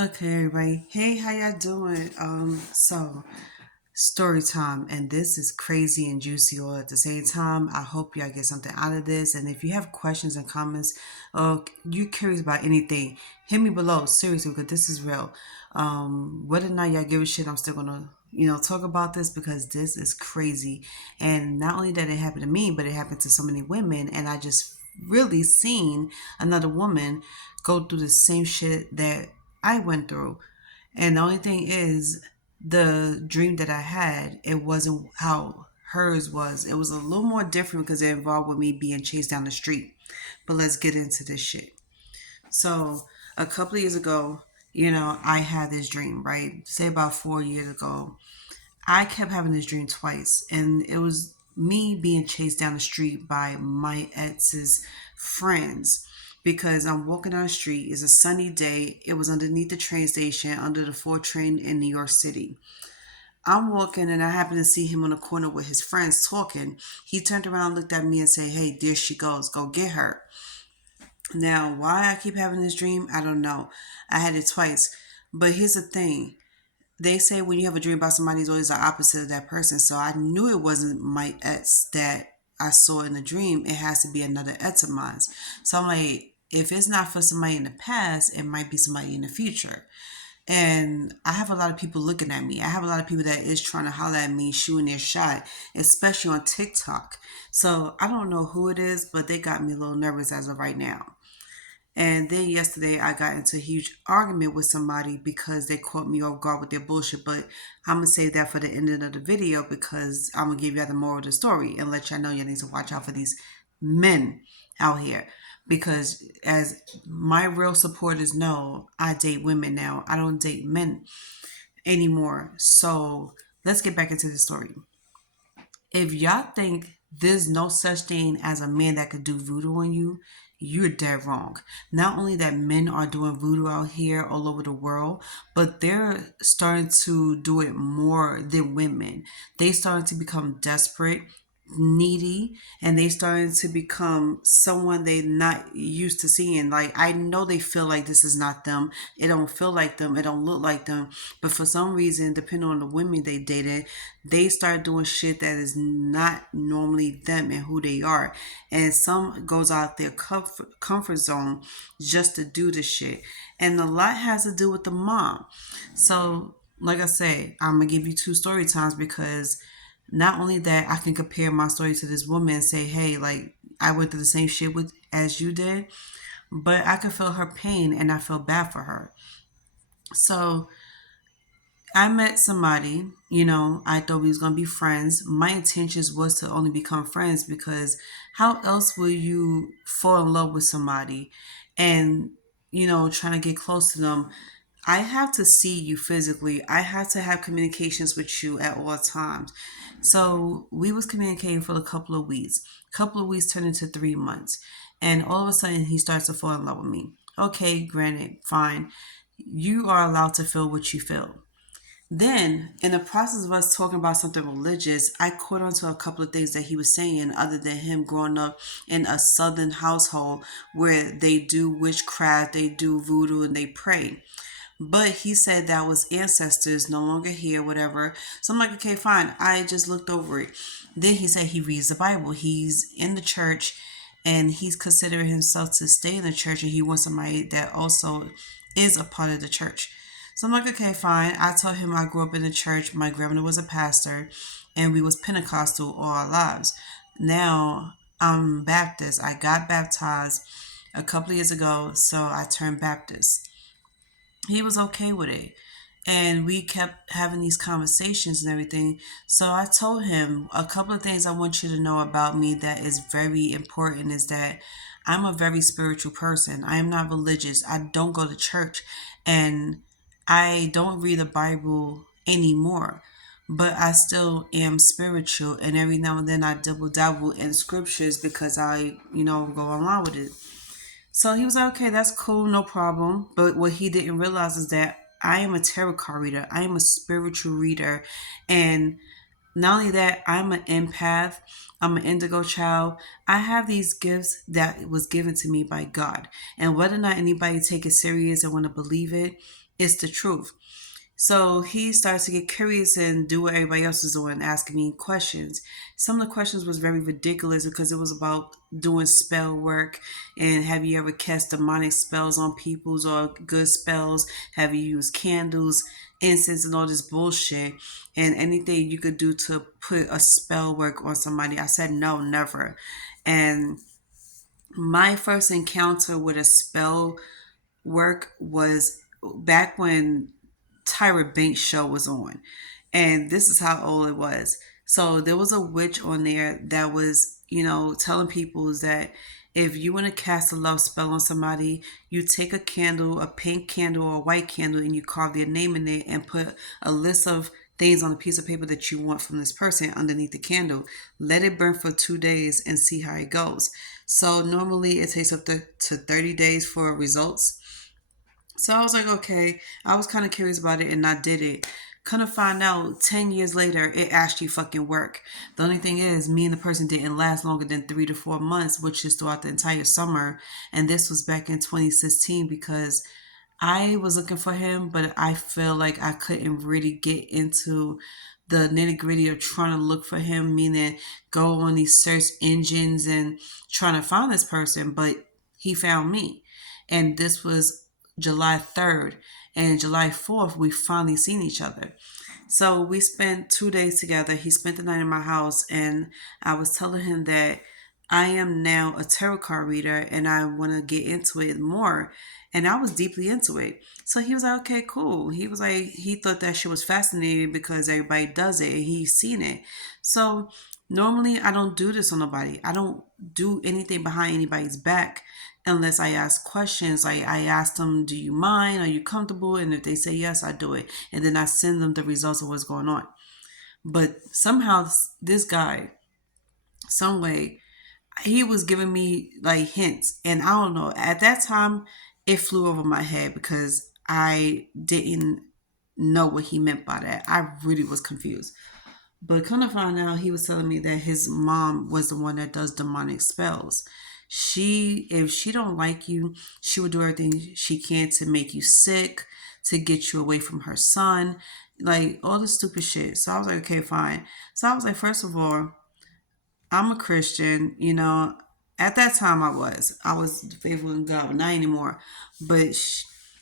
Okay, everybody. Hey, how y'all doing? Story time, and this is crazy and juicy all at the same time. I hope y'all get something out of this. And if you have questions and comments, or you curious about anything, hit me below. Seriously, because this is real. Whether or not y'all give a shit, I'm still gonna, talk about this because this is crazy. And not only that it happened to me, but it happened to so many women, and I just really seen another woman go through the same shit that I went through. And the only thing is, the dream that I had, it wasn't how hers was. It was a little more different because it involved with me being chased down the street. But let's get into this shit. So, a couple of years ago, I had this dream, right? Say about 4 years ago. I kept having this dream twice, and it was me being chased down the street by my ex's friends because I'm walking down the street. It's a sunny day. It was underneath the train station, under the 4 train in New York City. I'm walking and I happen to see him on the corner with his friends talking. He turned around, looked at me, and said, "Hey, there she goes. Go get her." Now, why I keep having this dream, I don't know. I had it twice. But here's the thing, they say when you have a dream about somebody, it's always the opposite of that person. So I knew it wasn't my ex that I saw in the dream. It has to be another ex of mine. So I'm like, if it's not for somebody in the past, it might be somebody in the future. And I have a lot of people looking at me. I have a lot of people that is trying to holler at me, shooting their shot, especially on TikTok. So I don't know who it is, but they got me a little nervous as of right now. And then yesterday I got into a huge argument with somebody because they caught me off guard with their bullshit. But I'm gonna save that for the ending of the video because I'm gonna give you the moral of the story and let y'all know you need to watch out for these men out here. Because as my real supporters know, I date women now. I don't date men anymore. So let's get back into the story. If y'all think there's no such thing as a man that could do voodoo on you, you're dead wrong. Not only that men are doing voodoo out here all over the world, but they're starting to do it more than women. They starting to become desperate, needy, and they starting to become someone they not used to seeing. Like, I know they feel like this is not them. It don't feel like them. It don't look like them. But for some reason, depending on the women they dated, they start doing shit that is not normally them and who they are. And some goes out their comfort zone just to do the shit. And a lot has to do with the mom. So, like I say, I'm gonna give you two story times because not only that, I can compare my story to this woman and say, hey, like, I went through the same shit with as you did, but I could feel her pain and I feel bad for her. So I met somebody, I thought we was gonna be friends. My intentions was to only become friends because how else will you fall in love with somebody and trying to get close to them? I have to see you physically. I have to have communications with you at all times. So we was communicating for a couple of weeks. Couple of weeks turned into 3 months. And all of a sudden he starts to fall in love with me. Okay, granted, fine. You are allowed to feel what you feel. Then, in the process of us talking about something religious, I caught on to a couple of things that he was saying, other than him growing up in a southern household where they do witchcraft, they do voodoo, and they pray. But he said that was ancestors no longer here, whatever. So I'm like, okay, fine. I just looked over it. Then he said he reads the Bible. He's in the church and he's considering himself to stay in the church and he wants somebody that also is a part of the church. So I'm like, okay, fine. I told him I grew up in the church. My grandmother was a pastor and we was Pentecostal all our lives. Now I'm Baptist. I got baptized a couple of years ago, so I turned Baptist. He was okay with it. And we kept having these conversations and everything. So I told him a couple of things I want you to know about me that is very important is that I'm a very spiritual person. I am not religious. I don't go to church and I don't read the Bible anymore. But I still am spiritual and every now and then I double dabble in scriptures because I, go along with it. So he was like, okay, that's cool, no problem. But what he didn't realize is that I am a tarot card reader. I am a spiritual reader. And not only that, I'm an empath. I'm an indigo child. I have these gifts that was given to me by God. And whether or not anybody take it serious and want to believe it It's the truth. So he starts to get curious and do what everybody else was doing, asking me questions. Some of the questions was very ridiculous because it was about doing spell work and have you ever cast demonic spells on people's or good spells? Have you used candles, incense, and all this bullshit? And anything you could do to put a spell work on somebody? I said no, never. And my first encounter with a spell work was back when Tyra Banks show was on. And this is how old it was. So there was a witch on there that was, telling people that if you want to cast a love spell on somebody, you take a candle, a pink candle or a white candle, and you carve their name in it and put a list of things on a piece of paper that you want from this person underneath the candle. Let it burn for 2 days and see how it goes. So normally it takes up to 30 days for results. So I was like, okay. I was kind of curious about it and I did it. Couldn't find out 10 years later, it actually fucking worked. The only thing is, me and the person didn't last longer than 3 to 4 months, which is throughout the entire summer. And this was back in 2016 because I was looking for him, but I feel like I couldn't really get into the nitty gritty of trying to look for him, meaning go on these search engines and trying to find this person. But he found me. And this was July 3rd. And July 4th, we finally seen each other. So we spent 2 days together. He spent the night in my house, and I was telling him that I am now a tarot card reader and I want to get into it more. And I was deeply into it. So he was like, okay, cool. He was like, he thought that shit was fascinating because everybody does it and he's seen it. So normally I don't do this on nobody. I don't do anything behind anybody's back unless I ask questions. Like I ask them, do you mind? Are you comfortable? And if they say yes, I do it. And then I send them the results of what's going on. But somehow this guy, some way, he was giving me like hints. And I don't know, at that time, it flew over my head because I didn't know what he meant by that. I really was confused. But kind of found out he was telling me that his mom was the one that does demonic spells. If she don't like you, she would do everything she can to make you sick, to get you away from her son, like all the stupid shit. So I was like, okay, fine. So I was like, first of all, I'm a Christian, At that time, I was faithful in God, but not anymore. But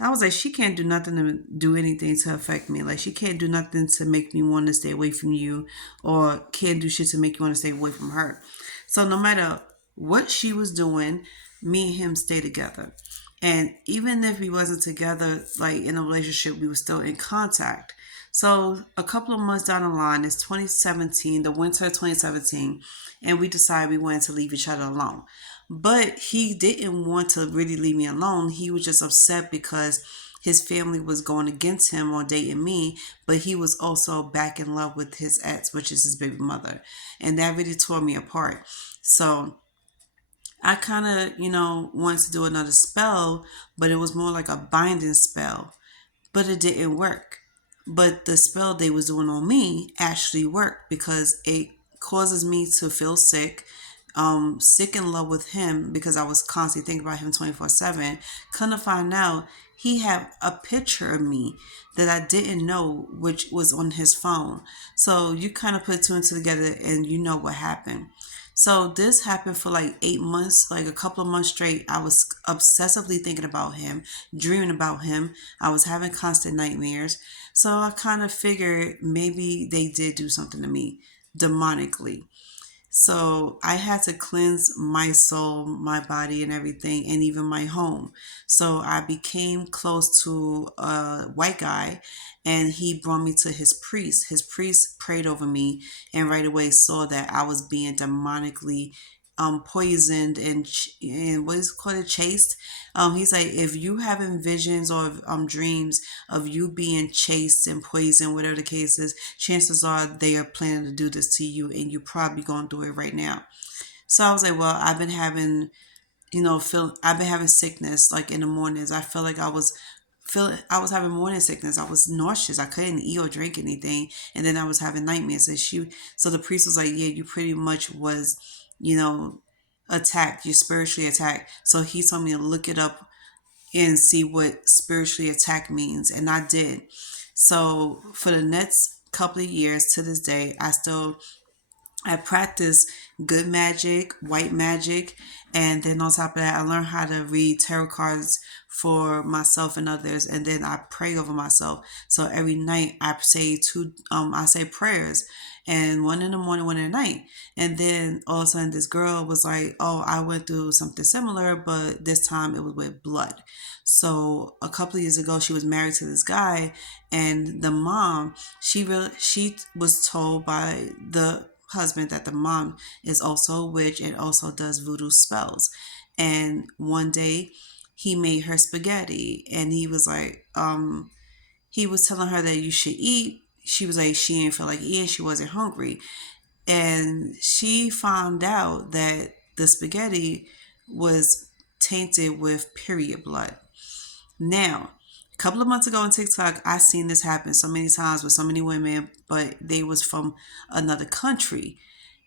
I was like, she can't do nothing to do anything to affect me. Like, she can't do nothing to make me want to stay away from you, or can't do shit to make you want to stay away from her. So no matter what she was doing, me and him stay together. And even if we wasn't together, like in a relationship, we were still in contact. So a couple of months down the line, it's 2017, the winter of 2017, and we decided we wanted to leave each other alone. But he didn't want to really leave me alone. He was just upset because his family was going against him on dating me, but he was also back in love with his ex, which is his baby mother. And that really tore me apart. So I kind of, wanted to do another spell, but it was more like a binding spell, but it didn't work. But the spell they was doing on me actually worked because it causes me to feel sick, sick in love with him because I was constantly thinking about him 24/7. Couldn't find out he had a picture of me that I didn't know, which was on his phone. So you kind of put two and two together and you know what happened. So this happened for like 8 months, like a couple of months straight. I was obsessively thinking about him, dreaming about him. I was having constant nightmares. So I kind of figured maybe they did do something to me demonically. So I had to cleanse my soul, my body, and everything, and even my home. So I became close to a white guy, and he brought me to his priest. His priest prayed over me, and right away saw that I was being demonically poisoned and what is it called, chased. He's like, if you having visions or dreams of you being chased and poisoned, whatever the case is, chances are they are planning to do this to you, and you're probably going through it right now. So I was like, well, I've been having, I've been having sickness like in the mornings. I feel like I was having morning sickness. I was nauseous. I couldn't eat or drink anything, and then I was having nightmares. So the priest was like, yeah, you pretty much was, you know, attacked. You spiritually attacked. So he told me to look it up and see what spiritually attack means. And I did. So for the next couple of years to this day, I practice good magic, white magic, and then on top of that, I learned how to read tarot cards for myself and others, and then I pray over myself. So every night I say prayers, and one in the morning, one in the night, and then all of a sudden this girl was like, "Oh, I went through something similar, but this time it was with blood." So a couple of years ago, she was married to this guy, and the mom, she was told by the husband that the mom is also a witch and also does voodoo spells. And one day he made her spaghetti, and he was like, he was telling her that you should eat. She was like, she didn't feel like eating, she wasn't hungry. And she found out that the spaghetti was tainted with period blood. Now, a couple of months ago on TikTok, I seen this happen so many times with so many women, but they was from another country,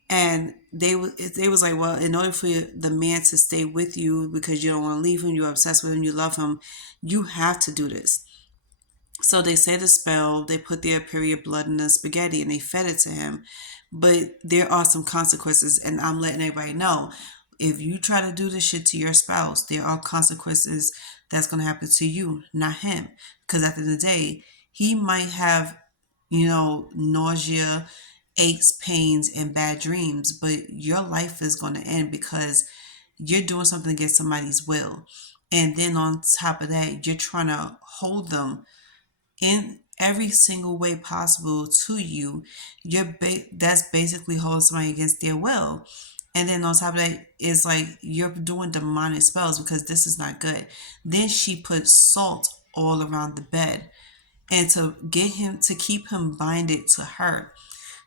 and they was like, well, in order for the man to stay with you because you don't want to leave him, you're obsessed with him, you love him, you have to do this. So they said the spell, they put their period blood in the spaghetti and they fed it to him. But there are some consequences, and I'm letting everybody know, if you try to do this shit to your spouse, there are consequences that's going to happen to you, not him. Because at the end of the day, he might have, nausea, aches, pains, and bad dreams, but your life is going to end because you're doing something against somebody's will. And then on top of that, you're trying to hold them in every single way possible to you. That's basically holding somebody against their will. And then on top of that, it's like you're doing demonic spells because this is not good. Then she put salt all around the bed, and to keep him binded to her.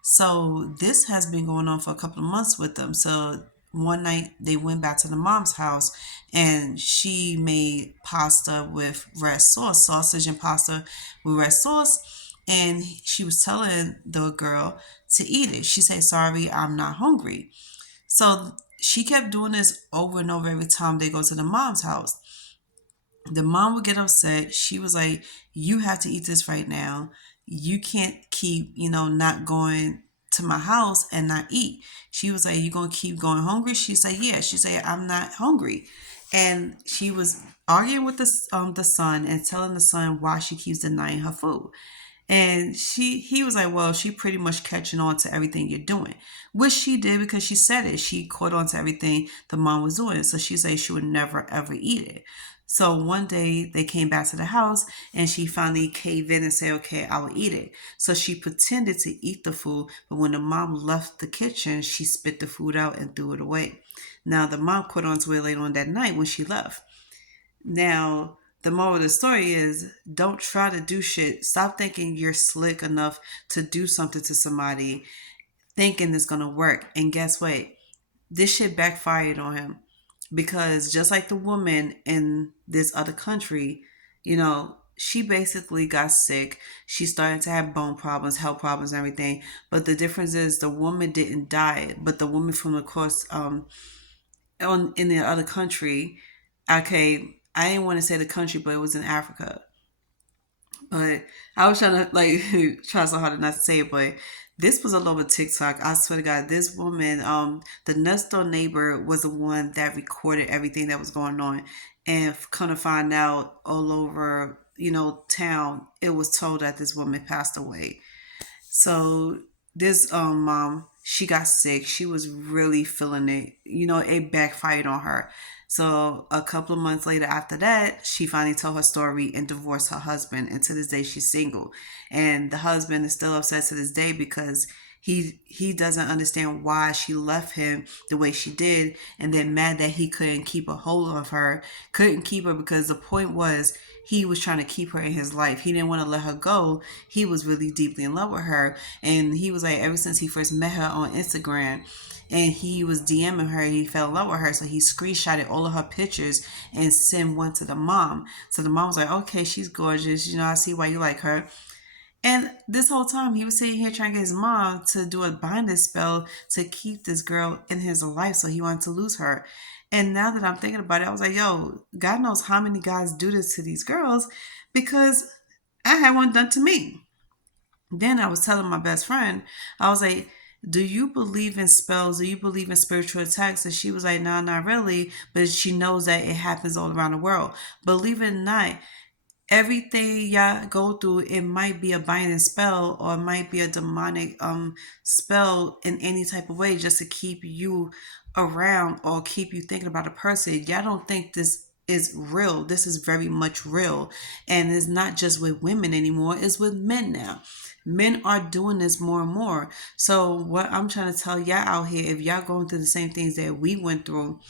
So this has been going on for a couple of months with them. So one night they went back to the mom's house, and she made pasta with red sauce, sausage and pasta with red sauce. And she was telling the girl to eat it. She said, "Sorry, I'm not hungry." So she kept doing this over and over every time they go to the mom's house. The mom would get upset. She was like, "You have to eat this right now. You can't keep, not going to my house and not eat." She was like, "You gonna keep going hungry?" She said, "Yeah." She said, "I'm not hungry." And she was arguing with the son and telling the son why she keeps denying her food. And he was like, "Well, she pretty much catching on to everything you're doing," which she did because she said it. She caught on to everything the mom was doing. So she said she would never ever eat it. So one day they came back to the house, and she finally caved in and said, "Okay, I will eat it." So she pretended to eat the food, but when the mom left the kitchen, she spit the food out and threw it away. Now the mom caught on to it later on that night when she left. Now, the moral of the story is, don't try to do shit. Stop thinking you're slick enough to do something to somebody, thinking it's going to work. And guess what? This shit backfired on him. Because just like the woman in this other country, she basically got sick. She started to have bone problems, health problems, and everything. But the difference is the woman didn't die, but the woman from the course in the other country. Okay, I didn't want to say the country, but it was in Africa. But I was trying to like try so hard not to say it, but this was all over TikTok. I swear to God, this woman, the next door neighbor was the one that recorded everything that was going on, and kind of find out all over, town, it was told that this woman passed away. So this mom, she got sick. She was really feeling it. It backfired on her. So a couple of months later after that, she finally told her story and divorced her husband. And to this day, she's single. And the husband is still upset to this day because he doesn't understand why she left him the way she did, and then mad that he couldn't keep a hold of her, couldn't keep her because the point was he was trying to keep her in his life. He didn't want to let her go. He was really deeply in love with her, and he was like, ever since he first met her on Instagram and he was DMing her, he fell in love with her, so he screenshotted all of her pictures and sent one to the mom. So the mom was like, "Okay, she's gorgeous, I see why you like her." And this whole time he was sitting here trying to get his mom to do a binding spell to keep this girl in his life, so he wanted to lose her. And now that I'm thinking about it, I was like, yo, God knows how many guys do this to these girls because I had one done to me. Then I was telling my best friend, I was like, do you believe in spells? Do you believe in spiritual attacks? And she was like, no, not really. But she knows that it happens all around the world. Believe it or not, everything y'all go through, it might be a binding spell or it might be a demonic spell in any type of way just to keep you around or keep you thinking about a person. Y'all don't think this is real. This is very much real. And it's not just with women anymore, it's with men now. Men are doing this more and more. So what I'm trying to tell y'all out here, if y'all going through the same things that we went through,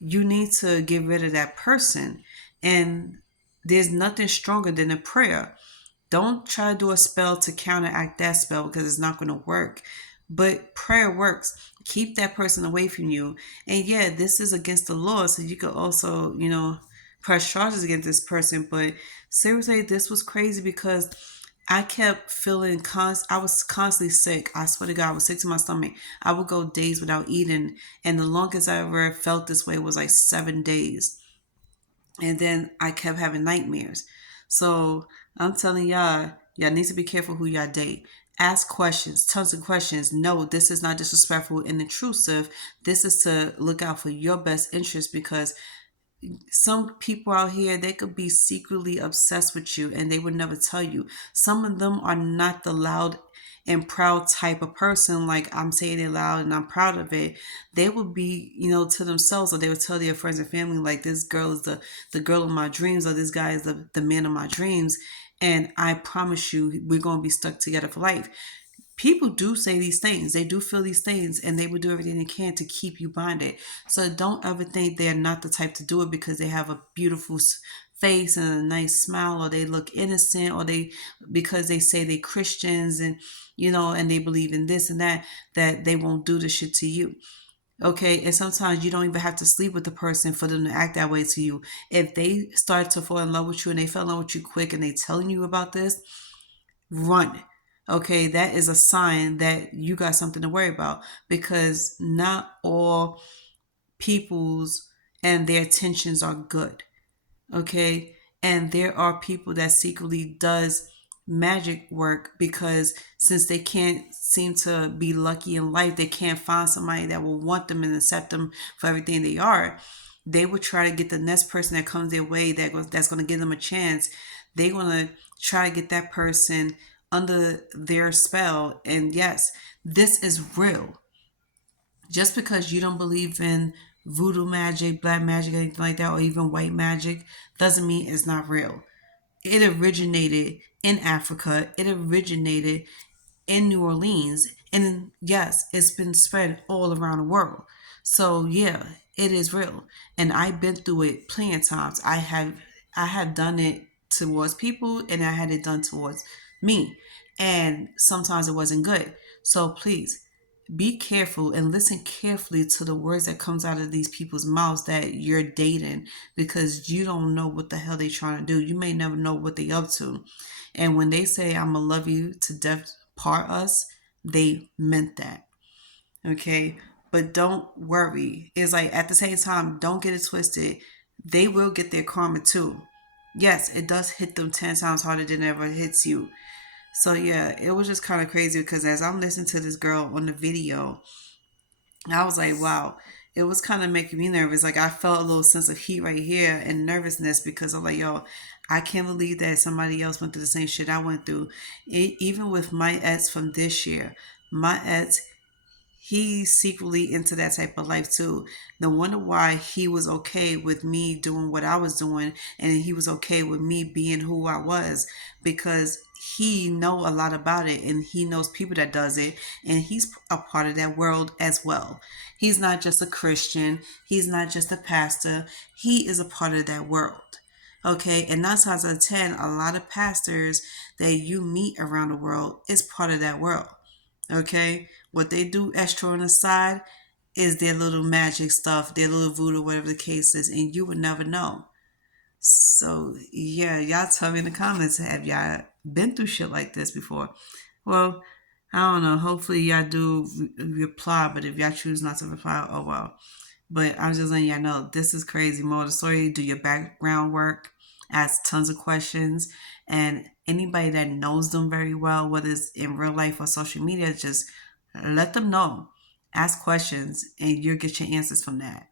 you need to get rid of that person. And there's nothing stronger than a prayer. Don't try to do a spell to counteract that spell because it's not going to work. But prayer works. Keep that person away from you. And yeah, this is against the law, so you could also, press charges against this person. But seriously, this was crazy because I kept feeling I was constantly sick. I swear to God, I was sick to my stomach. I would go days without eating, and the longest I ever felt this way was like 7 days. And then I kept having nightmares. So I'm telling y'all need to be careful who y'all date. Ask questions, tons of questions. No, this is not disrespectful and intrusive. This is to look out for your best interest because some people out here, they could be secretly obsessed with you and they would never tell you. Some of them are not the loud and proud type of person, like I'm saying it loud and I'm proud of it. They would be, to themselves, or they would tell their friends and family, like, this girl is the girl of my dreams, or this guy is the man of my dreams. And I promise you, we're going to be stuck together for life. People do say these things, they do feel these things, and they will do everything they can to keep you bonded. So don't ever think they're not the type to do it because they have a beautiful face and a nice smile, or they look innocent, or they, because they say they Christians, and and they believe in this and that, that they won't do the shit to you. Okay, and sometimes you don't even have to sleep with the person for them to act that way to you. If they start to fall in love with you and they fell in love with you quick and they telling you about this, run. Okay, that is a sign that you got something to worry about, because not all people's and their intentions are good. Okay, and there are people that secretly does magic work because since they can't seem to be lucky in life, they can't find somebody that will want them and accept them for everything they are. They will try to get the next person that comes their way that's going to give them a chance. They're going to try to get that person under their spell. And yes, this is real. Just because you don't believe in voodoo magic, black magic, anything like that, or even white magic, doesn't mean it's not real. It originated in Africa. It originated in New Orleans. And yes, it's been spread all around the world. So yeah, it is real. And I've been through it plenty of times. I have done it towards people and I had it done towards me. And sometimes it wasn't good. So please be careful and listen carefully to the words that comes out of these people's mouths that you're dating, because you don't know what the hell they trying to do. You may never know what they up to. And when they say I'm gonna love you to death part us, they meant that. Okay? But don't worry. It's like at the same time, don't get it twisted. They will get their karma too. Yes, it does hit them 10 times harder than it ever hits you. So yeah, it was just kind of crazy because as I'm listening to this girl on the video, I was like, wow, it was kind of making me nervous. Like I felt a little sense of heat right here and nervousness because I'm like, yo, I can't believe that somebody else went through the same shit I went through. Even with my ex from this year, my ex, he's secretly into that type of life too. No wonder why he was okay with me doing what I was doing, and he was okay with me being who I was, because he know a lot about it and he knows people that does it, and he's a part of that world as well. He's not just a Christian, he's not just a pastor, he is a part of that world. Okay, and 9 times out of 10, a lot of pastors that you meet around the world is part of that world. Okay, what they do extra on the side is their little magic stuff, their little voodoo, whatever the case is, and you would never know. So yeah, y'all tell me in the comments, have y'all been through shit like this before. Well, I don't know. Hopefully, y'all do reply, but if y'all choose not to reply, oh well. But I'm just letting y'all know this is crazy. More of the story, do your background work, ask tons of questions, and anybody that knows them very well, whether it's in real life or social media, just let them know. Ask questions, and you'll get your answers from that.